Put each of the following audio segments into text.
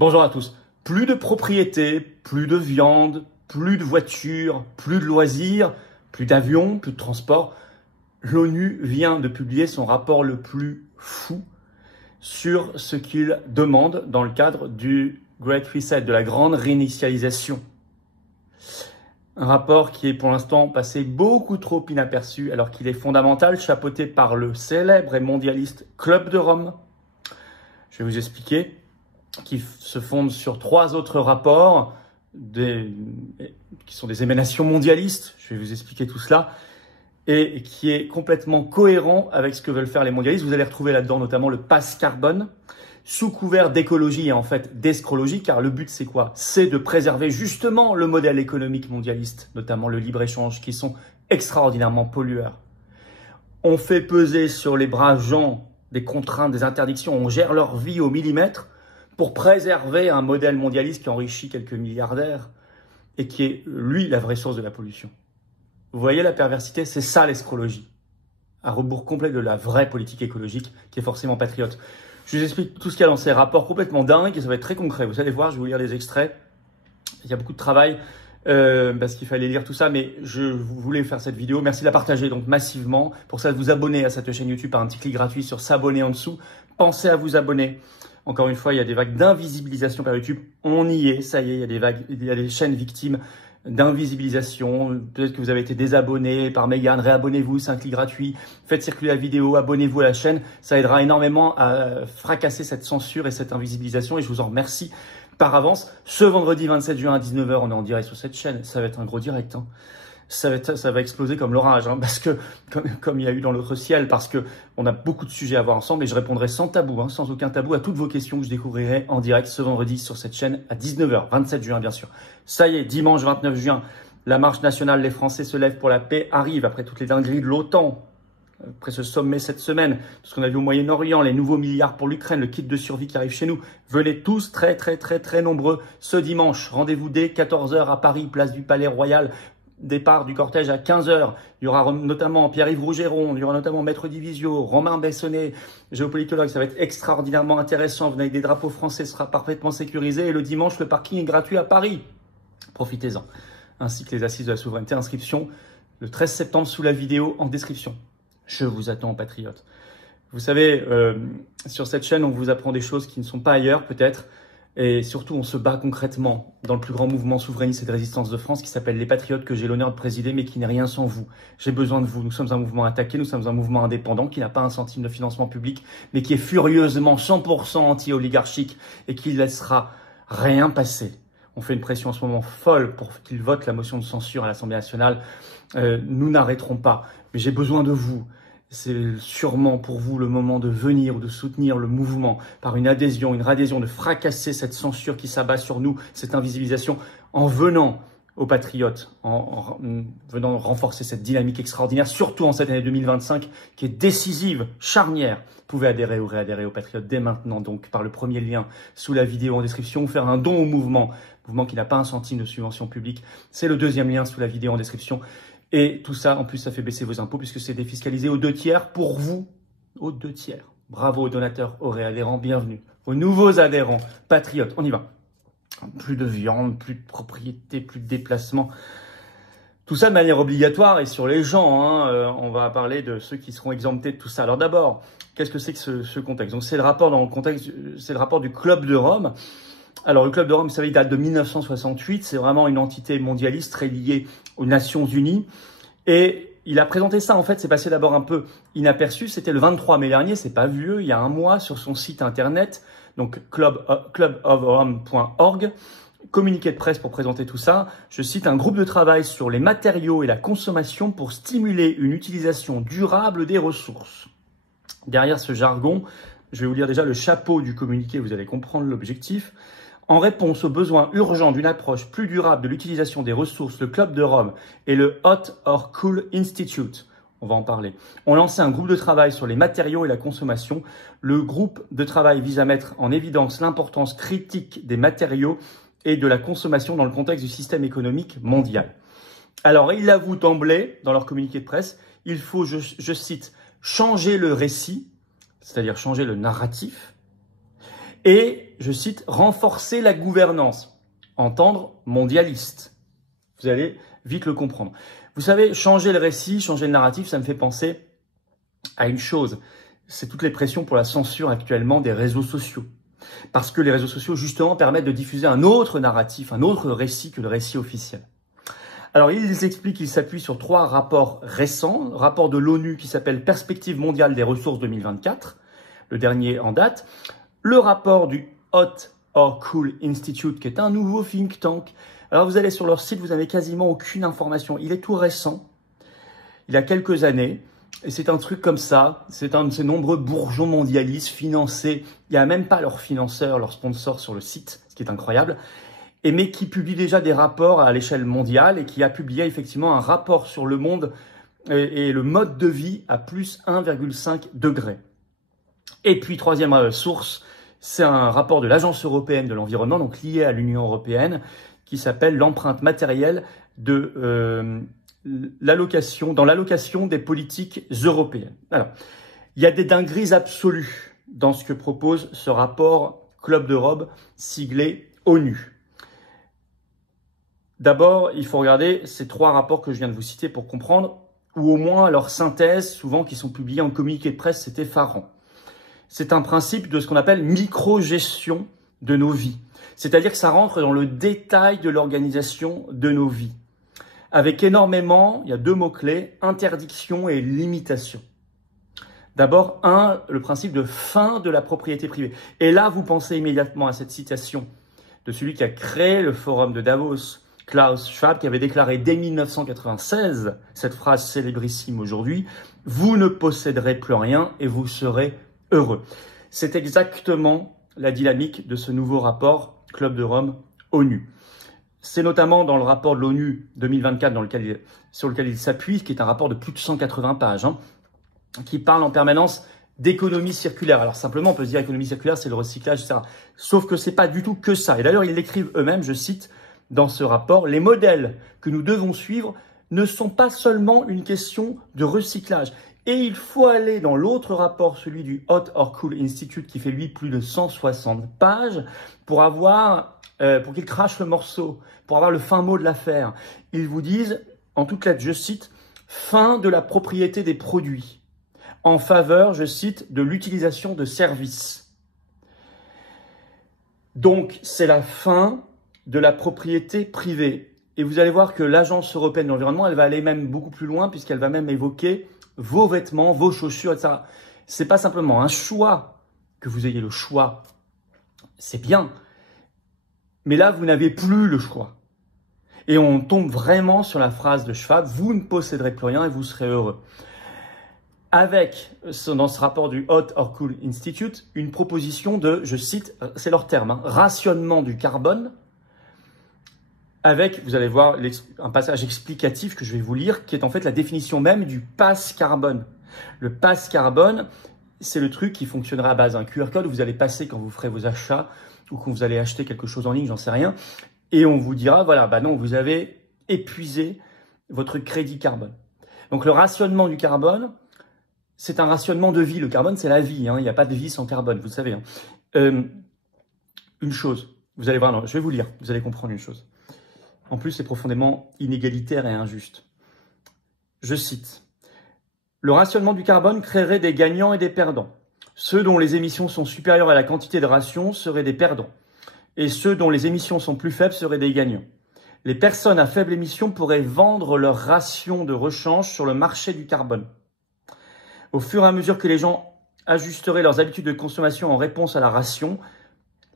Bonjour à tous. Plus de propriété, plus de viande, plus de voitures, plus de loisirs, plus d'avions, plus de transport. L'ONU vient de publier son rapport le plus fou sur ce qu'il demande dans le cadre du Great Reset, de la grande réinitialisation. Un rapport qui est pour l'instant passé beaucoup trop inaperçu alors qu'il est fondamental, chapeauté par le célèbre et mondialiste Club de Rome. Je vais vous expliquer, qui se fonde sur 3 autres rapports qui sont des émanations mondialistes. Je vais vous expliquer tout cela et qui est complètement cohérent avec ce que veulent faire les mondialistes. Vous allez retrouver là-dedans notamment le pass carbone, sous couvert d'écologie et en fait d'escrologie, car le but c'est quoi? C'est de préserver justement le modèle économique mondialiste, notamment le libre-échange, qui sont extraordinairement pollueurs. On fait peser sur les braves gens des contraintes, des interdictions, on gère leur vie au millimètre pour préserver un modèle mondialiste qui enrichit quelques milliardaires et qui est, lui, la vraie source de la pollution. Vous voyez la perversité? C'est ça l'escrologie, à rebours complet de la vraie politique écologique qui est forcément patriote. Je vous explique tout ce qu'il y a dans ces rapports complètement dingues et ça va être très concret. Vous allez voir, je vais vous lire des extraits. Il y a beaucoup de travail parce qu'il fallait lire tout ça, mais je voulais faire cette vidéo. Merci de la partager donc massivement. Pour ça, de vous abonner à cette chaîne YouTube par un petit clic gratuit sur s'abonner en dessous. Pensez à vous abonner. Encore une fois, il y a des vagues d'invisibilisation par YouTube. On y est, ça y est, il y a des chaînes victimes d'invisibilisation. Peut-être que vous avez été désabonné par Mégane, réabonnez-vous, c'est un clic gratuit. Faites circuler la vidéo, abonnez-vous à la chaîne. Ça aidera énormément à fracasser cette censure et cette invisibilisation et je vous en remercie par avance. Ce vendredi 27 juin à 19 h, on est en direct sur cette chaîne. Ça va être un gros direct, hein. Ça va exploser comme l'orage, hein, parce que comme il y a eu dans l'autre ciel, parce que on a beaucoup de sujets à voir ensemble et je répondrai sans tabou, hein, sans aucun tabou à toutes vos questions que je découvrirai en direct ce vendredi sur cette chaîne à 19 h, 27 juin bien sûr. Ça y est, dimanche 29 juin, la marche nationale Les Français se lèvent pour la paix arrive après toutes les dingueries de l'OTAN, après ce sommet cette semaine, tout ce qu'on a vu au Moyen-Orient, les nouveaux milliards pour l'Ukraine, le kit de survie qui arrive chez nous. Venez tous très nombreux ce dimanche. Rendez-vous dès 14 h à Paris, place du Palais Royal. Départ du cortège à 15 h. Il y aura notamment Pierre-Yves Rougeron, il y aura notamment Maître Divisio, Romain Bessonnet, géopolitologue. Ça va être extraordinairement intéressant. Venez avec des drapeaux français, ce sera parfaitement sécurisé. Et le dimanche, le parking est gratuit à Paris. Profitez-en. Ainsi que les assises de la souveraineté. Inscription le 13 septembre sous la vidéo en description. Je vous attends, patriotes. Vous savez, sur cette chaîne, on vous apprend des choses qui ne sont pas ailleurs, peut-être. Et surtout, on se bat concrètement dans le plus grand mouvement souverainiste et de résistance de France qui s'appelle Les Patriotes, que j'ai l'honneur de présider, mais qui n'est rien sans vous. J'ai besoin de vous. Nous sommes un mouvement attaqué, nous sommes un mouvement indépendant qui n'a pas un centime de financement public, mais qui est furieusement 100% anti-oligarchique et qui laissera rien passer. On fait une pression en ce moment folle pour qu'ils votent la motion de censure à l'Assemblée nationale. Nous n'arrêterons pas, mais j'ai besoin de vous. C'est sûrement pour vous le moment de venir ou de soutenir le mouvement par une adhésion, une réadhésion, de fracasser cette censure qui s'abat sur nous, cette invisibilisation, en venant aux patriotes, en venant renforcer cette dynamique extraordinaire, surtout en cette année 2025 qui est décisive, charnière. Vous pouvez adhérer ou réadhérer aux patriotes dès maintenant, donc par le premier lien sous la vidéo en description, ou faire un don au mouvement qui n'a pas un centime de subvention publique. C'est le deuxième lien sous la vidéo en description. Et tout ça, en plus, ça fait baisser vos impôts puisque c'est défiscalisé aux 2 tiers pour vous, aux 2 tiers. Bravo aux donateurs, aux réadhérents, bienvenue. Aux nouveaux adhérents, patriotes, on y va. Plus de viande, plus de propriété, plus de déplacement. Tout ça de manière obligatoire et sur les gens, hein, on va parler de ceux qui seront exemptés de tout ça. Alors d'abord, qu'est-ce que c'est que ce contexte? Donc c'est le rapport dans le contexte, c'est le rapport du Club de Rome. Alors, le Club de Rome, vous savez, il date de 1968. C'est vraiment une entité mondialiste très liée aux Nations Unies. Et il a présenté ça, en fait, c'est passé d'abord un peu inaperçu. C'était le 23 mai dernier, c'est pas vieux, il y a un mois, sur son site internet, donc clubofrome.org. Communiqué de presse pour présenter tout ça. Je cite: un groupe de travail sur les matériaux et la consommation pour stimuler une utilisation durable des ressources. Derrière ce jargon, je vais vous lire déjà le chapeau du communiqué, vous allez comprendre l'objectif. En réponse aux besoins urgents d'une approche plus durable de l'utilisation des ressources, le Club de Rome et le Hot or Cool Institute, on va en parler, ont lancé un groupe de travail sur les matériaux et la consommation. Le groupe de travail vise à mettre en évidence l'importance critique des matériaux et de la consommation dans le contexte du système économique mondial. Alors, ils l'avouent d'emblée dans leur communiqué de presse, il faut, je cite, changer le récit, c'est-à-dire changer le narratif, Et, je cite, renforcer la gouvernance, entendre mondialiste. Vous allez vite le comprendre. Vous savez, changer le récit, changer le narratif, ça me fait penser à une chose. C'est toutes les pressions pour la censure actuellement des réseaux sociaux. Parce que les réseaux sociaux, justement, permettent de diffuser un autre narratif, un autre récit que le récit officiel. Alors, ils expliquent qu'ils s'appuient sur 3 rapports récents. Rapport de l'ONU qui s'appelle Perspective mondiale des ressources 2024, le dernier en date. Le rapport du Hot or Cool Institute, qui est un nouveau think tank. Alors, vous allez sur leur site, vous n'avez quasiment aucune information. Il est tout récent, il y a quelques années. Et c'est un truc comme ça, c'est un de ces nombreux bourgeons mondialistes financés. Il n'y a même pas leurs financeurs, leurs sponsors sur le site, ce qui est incroyable. Mais qui publie déjà des rapports à l'échelle mondiale et qui a publié effectivement un rapport sur le monde et le mode de vie à plus 1,5 degré. Et puis, troisième source, c'est un rapport de l'Agence européenne de l'environnement, donc lié à l'Union européenne, qui s'appelle l'empreinte matérielle de dans l'allocation des politiques européennes. Alors, il y a des dingueries absolues dans ce que propose ce rapport Club de Rome siglé ONU. D'abord, il faut regarder ces 3 rapports que je viens de vous citer pour comprendre, ou au moins leur synthèse, souvent qui sont publiés en communiqué de presse, c'est effarant. C'est un principe de ce qu'on appelle micro-gestion de nos vies. C'est-à-dire que ça rentre dans le détail de l'organisation de nos vies. Avec énormément, il y a 2 mots-clés, interdiction et limitation. D'abord, le principe de fin de la propriété privée. Et là, vous pensez immédiatement à cette citation de celui qui a créé le forum de Davos, Klaus Schwab, qui avait déclaré dès 1996, cette phrase célébrissime aujourd'hui, « Vous ne posséderez plus rien et vous serez heureux ». C'est exactement la dynamique de ce nouveau rapport Club de Rome ONU. C'est notamment dans le rapport de l'ONU 2024 sur lequel il s'appuie, qui est un rapport de plus de 180 pages, qui parle en permanence d'économie circulaire. Alors simplement, on peut se dire économie circulaire, c'est le recyclage, etc. Sauf que c'est pas du tout que ça. Et d'ailleurs, ils l'écrivent eux-mêmes, je cite dans ce rapport, les modèles que nous devons suivre ne sont pas seulement une question de recyclage. Et il faut aller dans l'autre rapport, celui du Hot or Cool Institute, qui fait lui plus de 160 pages, pour qu'ils crachent le morceau, pour avoir le fin mot de l'affaire. Ils vous disent, en toutes lettres, je cite, fin de la propriété des produits, en faveur, je cite, de l'utilisation de services. Donc, c'est la fin de la propriété privée. Et vous allez voir que l'Agence européenne de l'environnement, elle va aller même beaucoup plus loin, puisqu'elle va même évoquer vos vêtements, vos chaussures, etc. C'est pas simplement un choix, que vous ayez le choix, c'est bien. Mais là, vous n'avez plus le choix. Et on tombe vraiment sur la phrase de Schwab, vous ne posséderez plus rien et vous serez heureux. Avec, dans ce rapport du Hot or Cool Institute, une proposition de, je cite, c'est leur terme, rationnement du carbone, avec, vous allez voir, un passage explicatif que je vais vous lire, qui est en fait la définition même du pass carbone. Le pass carbone, c'est le truc qui fonctionnera à base d'un QR code où vous allez passer quand vous ferez vos achats ou quand vous allez acheter quelque chose en ligne, j'en sais rien. Et on vous dira, voilà, bah non, vous avez épuisé votre crédit carbone. Donc le rationnement du carbone, c'est un rationnement de vie. Le carbone, c'est la vie. Il n'y a pas de vie sans carbone, vous le savez. Une chose, vous allez voir, non, je vais vous lire, vous allez comprendre une chose. En plus, c'est profondément inégalitaire et injuste. Je cite. Le rationnement du carbone créerait des gagnants et des perdants. Ceux dont les émissions sont supérieures à la quantité de ration seraient des perdants. Et ceux dont les émissions sont plus faibles seraient des gagnants. Les personnes à faible émission pourraient vendre leur ration de rechange sur le marché du carbone. Au fur et à mesure que les gens ajusteraient leurs habitudes de consommation en réponse à la ration,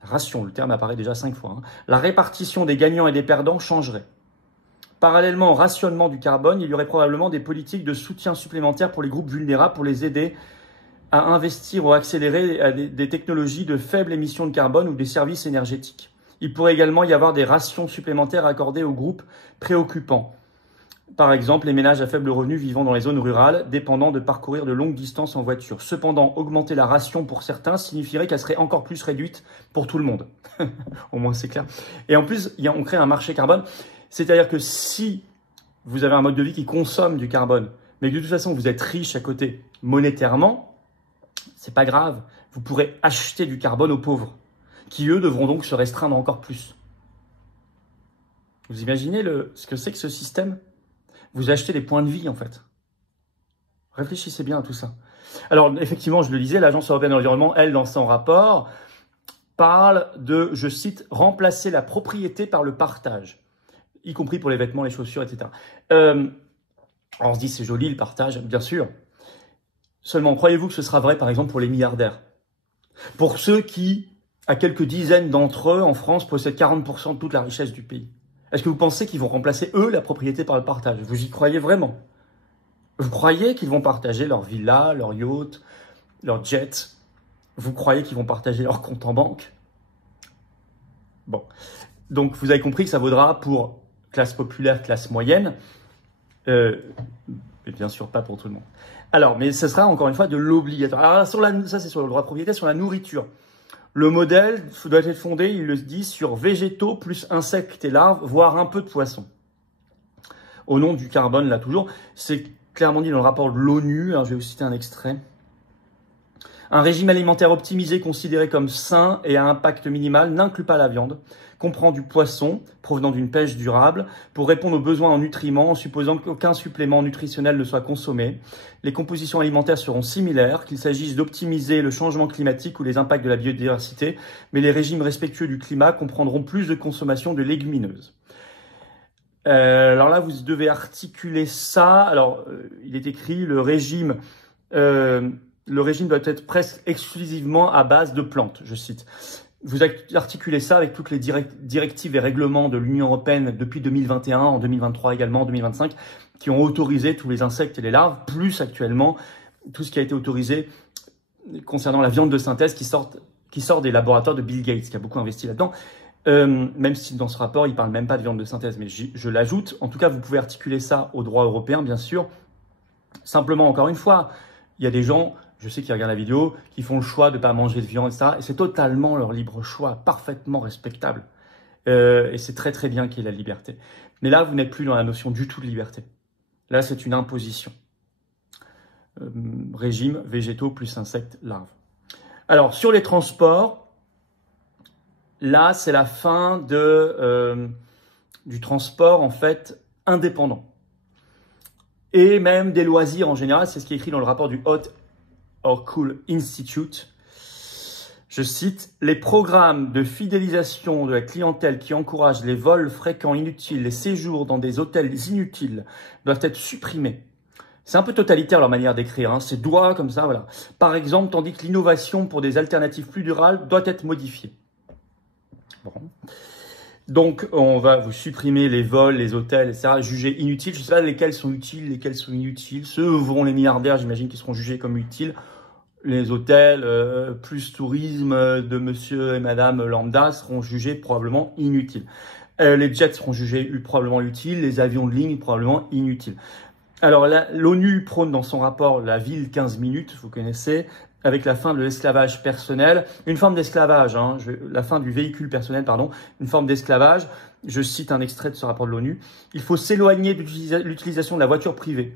le terme apparaît déjà 5 fois, la répartition des gagnants et des perdants changerait. Parallèlement au rationnement du carbone, il y aurait probablement des politiques de soutien supplémentaires pour les groupes vulnérables pour les aider à investir ou à accélérer des technologies de faible émission de carbone ou des services énergétiques. Il pourrait également y avoir des rations supplémentaires accordées aux groupes préoccupants. Par exemple, les ménages à faible revenu vivant dans les zones rurales, dépendant de parcourir de longues distances en voiture. Cependant, augmenter la ration pour certains signifierait qu'elle serait encore plus réduite pour tout le monde. Au moins, c'est clair. Et en plus, on crée un marché carbone. C'est-à-dire que si vous avez un mode de vie qui consomme du carbone, mais que de toute façon, vous êtes riche à côté monétairement, c'est pas grave. Vous pourrez acheter du carbone aux pauvres. qui eux devront donc se restreindre encore plus. Vous imaginez ce que c'est que ce système? Vous achetez des points de vie en fait. Réfléchissez bien à tout ça. Alors effectivement, je le disais, l'Agence européenne de l'environnement, elle, dans son rapport, parle de, je cite, remplacer la propriété par le partage, y compris pour les vêtements, les chaussures, etc. Alors on se dit, c'est joli le partage, bien sûr. Seulement, croyez-vous que ce sera vrai, par exemple, pour les milliardaires? Pour ceux qui, à quelques dizaines d'entre eux, en France, possèdent 40% de toute la richesse du pays. Est-ce que vous pensez qu'ils vont remplacer, eux, la propriété par le partage? Vous y croyez vraiment? Vous croyez qu'ils vont partager leur villa, leur yacht, leur jet? Vous croyez qu'ils vont partager leur compte en banque? Bon. Donc, vous avez compris que ça vaudra pour classe populaire, classe moyenne. Mais bien sûr, pas pour tout le monde. Alors, mais ce sera encore une fois de l'obligatoire. Alors, ça, c'est sur le droit de propriété, sur la nourriture. Le modèle doit être fondé, il le dit, sur végétaux plus insectes et larves, voire un peu de poissons. Au nom du carbone, là, toujours. C'est clairement dit dans le rapport de l'ONU. Alors, je vais vous citer un extrait. Un régime alimentaire optimisé, considéré comme sain et à impact minimal, n'inclut pas la viande, comprend du poisson provenant d'une pêche durable pour répondre aux besoins en nutriments en supposant qu'aucun supplément nutritionnel ne soit consommé. Les compositions alimentaires seront similaires, qu'il s'agisse d'optimiser le changement climatique ou les impacts de la biodiversité, mais les régimes respectueux du climat comprendront plus de consommation de légumineuses. Alors là, vous devez articuler ça. Alors, il est écrit le régime doit être presque exclusivement à base de plantes, je cite. Vous articulez ça avec toutes les directives et règlements de l'Union européenne depuis 2021, en 2023 également, en 2025, qui ont autorisé tous les insectes et les larves, plus actuellement tout ce qui a été autorisé concernant la viande de synthèse qui sort des laboratoires de Bill Gates, qui a beaucoup investi là-dedans. Même si dans ce rapport, il ne parle même pas de viande de synthèse, mais je l'ajoute. En tout cas, vous pouvez articuler ça au droit européen, bien sûr. Simplement, encore une fois, il y a des gens, je sais qui regardent la vidéo, qui font le choix de ne pas manger de viande, etc. Et c'est totalement leur libre choix, parfaitement respectable. Et c'est très très bien qu'il y ait la liberté. Mais là, vous n'êtes plus dans la notion du tout de liberté. Là, c'est une imposition. Régime, végétaux plus insectes, larves. Alors, sur les transports, là, c'est la fin du transport, en fait, indépendant. Et même des loisirs en général, c'est ce qui est écrit dans le rapport du Hot or Cool Institute. Je cite, « Les programmes de fidélisation de la clientèle qui encouragent les vols fréquents inutiles, les séjours dans des hôtels inutiles doivent être supprimés. » C'est un peu totalitaire leur manière d'écrire, hein. C'est doigt comme ça, voilà. Par exemple, tandis que l'innovation pour des alternatives plus durables doit être modifiée. Bon. Donc, on va vous supprimer les vols, les hôtels, etc., jugés inutiles. Je ne sais pas lesquels sont utiles, lesquels sont inutiles. Ceux où les milliardaires, j'imagine, qui seront jugés comme utiles. Les hôtels, plus tourisme de monsieur et madame lambda seront jugés probablement inutiles. Les jets seront jugés probablement utiles. Les avions de ligne, probablement inutiles. Alors, l'ONU prône dans son rapport la ville 15 minutes, vous connaissez, avec la fin de l'esclavage personnel, une forme d'esclavage, hein, la fin du véhicule personnel, pardon, une forme d'esclavage. Je cite un extrait de ce rapport de l'ONU. Il faut s'éloigner de l'utilisation de la voiture privée.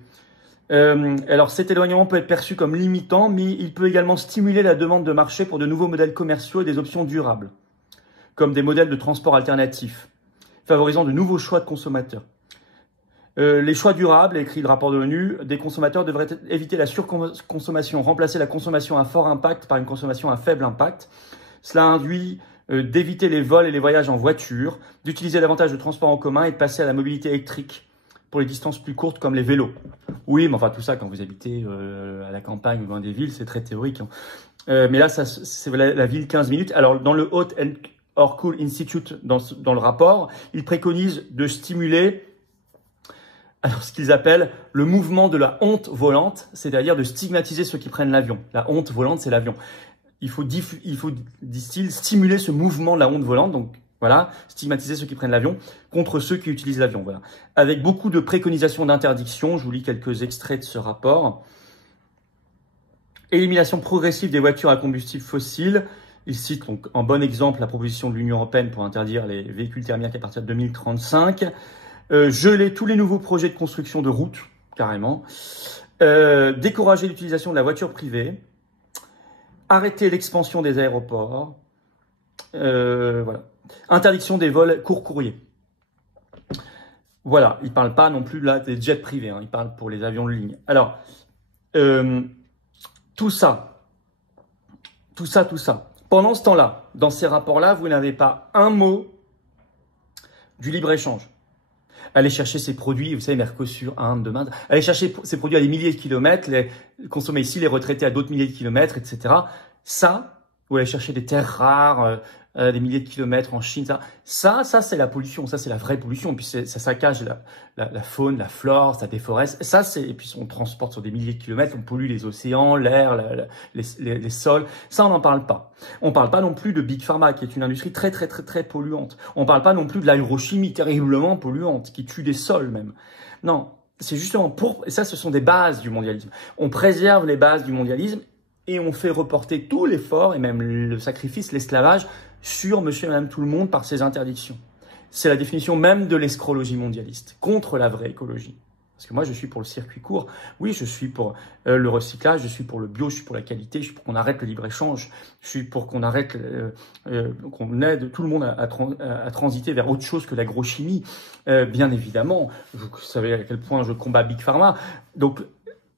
Alors cet éloignement peut être perçu comme limitant, mais il peut également stimuler la demande de marché pour de nouveaux modèles commerciaux et des options durables, comme des modèles de transport alternatifs, favorisant de nouveaux choix de consommateurs. Les choix durables, écrit le rapport de l'ONU, des consommateurs devraient éviter la surconsommation, remplacer la consommation à fort impact par une consommation à faible impact. Cela induit d'éviter les vols et les voyages en voiture, d'utiliser davantage de transports en commun et de passer à la mobilité électrique pour les distances plus courtes comme les vélos. Oui, mais enfin tout ça, quand vous habitez à la campagne ou loin des villes, c'est très théorique, hein. Mais là, c'est la ville 15 minutes. Alors, dans le Hot or Cool Institute, dans le rapport, ils préconisent de stimuler ce qu'ils appellent le mouvement de la honte volante, c'est-à-dire de stigmatiser ceux qui prennent l'avion. La honte volante, c'est l'avion. Il faut, disent-ils, stimuler ce mouvement de la honte volante, donc voilà, stigmatiser ceux qui prennent l'avion contre ceux qui utilisent l'avion. Voilà. Avec beaucoup de préconisations d'interdiction, je vous lis quelques extraits de ce rapport. Élimination progressive des voitures à combustible fossile. Il cite donc en bon exemple la proposition de l'Union européenne pour interdire les véhicules thermiques à partir de 2035. Geler tous les nouveaux projets de construction de routes, carrément. Décourager l'utilisation de la voiture privée. Arrêter l'expansion des aéroports. Voilà. Interdiction des vols court courrier. Voilà, il ne parle pas non plus là des jets privés, hein, il parle pour les avions de ligne. Alors, tout ça. Pendant ce temps-là, dans ces rapports-là, vous n'avez pas un mot du libre-échange. Allez chercher ces produits, vous savez, Mercosur, Inde, demain, allez chercher ces produits à des milliers de kilomètres, les consommer ici, les retraités à d'autres milliers de kilomètres, etc. Ça, ou aller chercher des terres rares, des milliers de kilomètres en Chine, ça c'est la pollution, ça c'est la vraie pollution. Et puis ça saccage la faune, la flore, ça déforeste. Et puis on transporte sur des milliers de kilomètres, on pollue les océans, l'air, les sols. Ça on n'en parle pas. On parle pas non plus de Big Pharma, qui est une industrie très polluante. On parle pas non plus de l'aérochimie terriblement polluante, qui tue des sols même. Non, c'est justement et ça ce sont des bases du mondialisme. On préserve les bases du mondialisme et on fait reporter tout l'effort et même le sacrifice, l'esclavage, sur monsieur et madame tout le monde par ces interdictions. C'est la définition même de l'escrologie mondialiste, contre la vraie écologie. Parce que moi, je suis pour le circuit court, oui, je suis pour le recyclage, je suis pour le bio, je suis pour la qualité, je suis pour qu'on arrête le libre-échange, je suis pour qu'on arrête, qu'on aide tout le monde à transiter vers autre chose que l'agrochimie. Bien évidemment, vous savez à quel point je combats Big Pharma. Donc,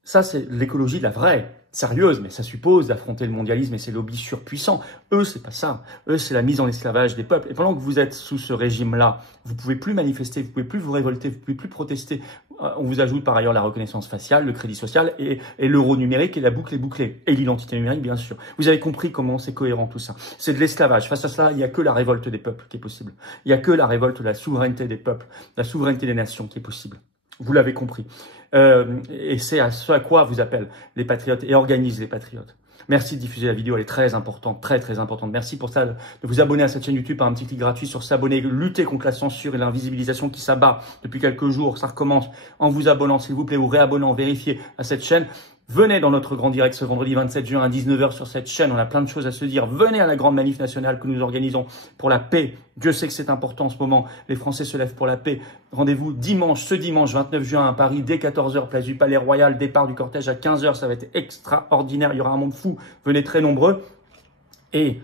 ça, c'est l'écologie de la vraie, sérieuse, mais ça suppose d'affronter le mondialisme et ses lobbies surpuissants. Eux, c'est pas ça. Eux, c'est la mise en esclavage des peuples. Et pendant que vous êtes sous ce régime-là, vous pouvez plus manifester, vous pouvez plus vous révolter, vous pouvez plus protester. On vous ajoute par ailleurs la reconnaissance faciale, le crédit social et l'euro numérique et la boucle est bouclée. Et l'identité numérique, bien sûr. Vous avez compris comment c'est cohérent tout ça. C'est de l'esclavage. Face à cela, il n'y a que la révolte des peuples qui est possible. Il n'y a que la révolte de la souveraineté des peuples, la souveraineté des nations qui est possible. Vous l'avez compris. Et c'est à ce à quoi vous appellent les patriotes et organisent les patriotes. Merci de diffuser la vidéo, elle est très importante, très importante. Merci pour ça de vous abonner à cette chaîne YouTube par un petit clic gratuit sur s'abonner, lutter contre la censure et l'invisibilisation qui s'abat depuis quelques jours. Ça recommence en vous abonnant, s'il vous plaît, ou réabonnant, vérifiez à cette chaîne. Venez dans notre grand direct ce vendredi 27 juin à 19 h sur cette chaîne. On a plein de choses à se dire. Venez à la grande manif nationale que nous organisons pour la paix. Dieu sait que c'est important en ce moment. Les Français se lèvent pour la paix. Rendez-vous ce dimanche 29 juin à Paris dès 14 h, place du Palais Royal. Départ du cortège à 15 h. Ça va être extraordinaire. Il y aura un monde fou. Venez très nombreux. Et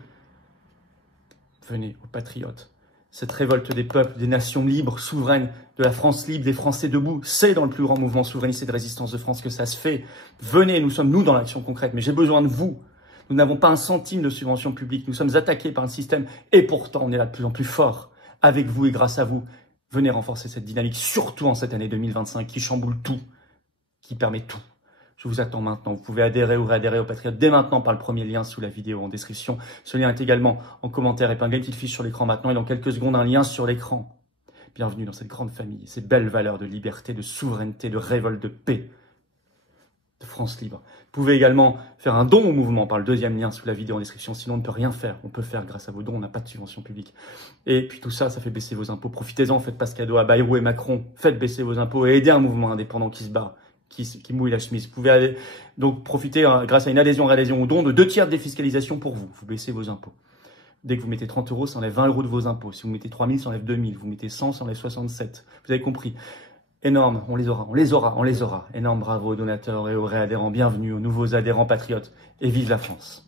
venez aux patriotes. Cette révolte des peuples, des nations libres, souveraines, de la France libre, des Français debout, c'est dans le plus grand mouvement souverainiste et de résistance de France que ça se fait. Venez, nous sommes, nous, dans l'action concrète, mais j'ai besoin de vous. Nous n'avons pas un centime de subvention publique, nous sommes attaqués par un système, et pourtant on est là de plus en plus fort, avec vous et grâce à vous. Venez renforcer cette dynamique, surtout en cette année 2025, qui chamboule tout, qui permet tout. Je vous attends maintenant. Vous pouvez adhérer ou réadhérer aux Patriotes dès maintenant par le premier lien sous la vidéo en description. Ce lien est également en commentaire épinglé, une petite fiche sur l'écran maintenant et dans quelques secondes un lien sur l'écran. Bienvenue dans cette grande famille, ces belles valeurs de liberté, de souveraineté, de révolte, de paix, de France libre. Vous pouvez également faire un don au mouvement par le deuxième lien sous la vidéo en description. Sinon, on ne peut rien faire. On peut faire grâce à vos dons. On n'a pas de subvention publique. Et puis tout ça, ça fait baisser vos impôts. Profitez-en, faites pas ce cadeau à Bayrou et Macron. Faites baisser vos impôts et aidez un mouvement indépendant qui se bat, qui mouille la chemise. Vous pouvez donc profiter, grâce à une adhésion au don, de 2 tiers de défiscalisation pour vous. Vous baissez vos impôts. Dès que vous mettez 30 €, ça enlève 20 € de vos impôts. Si vous mettez 3 000, ça enlève 2 000. Vous mettez 100, ça enlève 67. Vous avez compris. Énorme, on les aura. Énorme bravo aux donateurs et aux réadhérents. Bienvenue aux nouveaux adhérents patriotes. Et vive la France.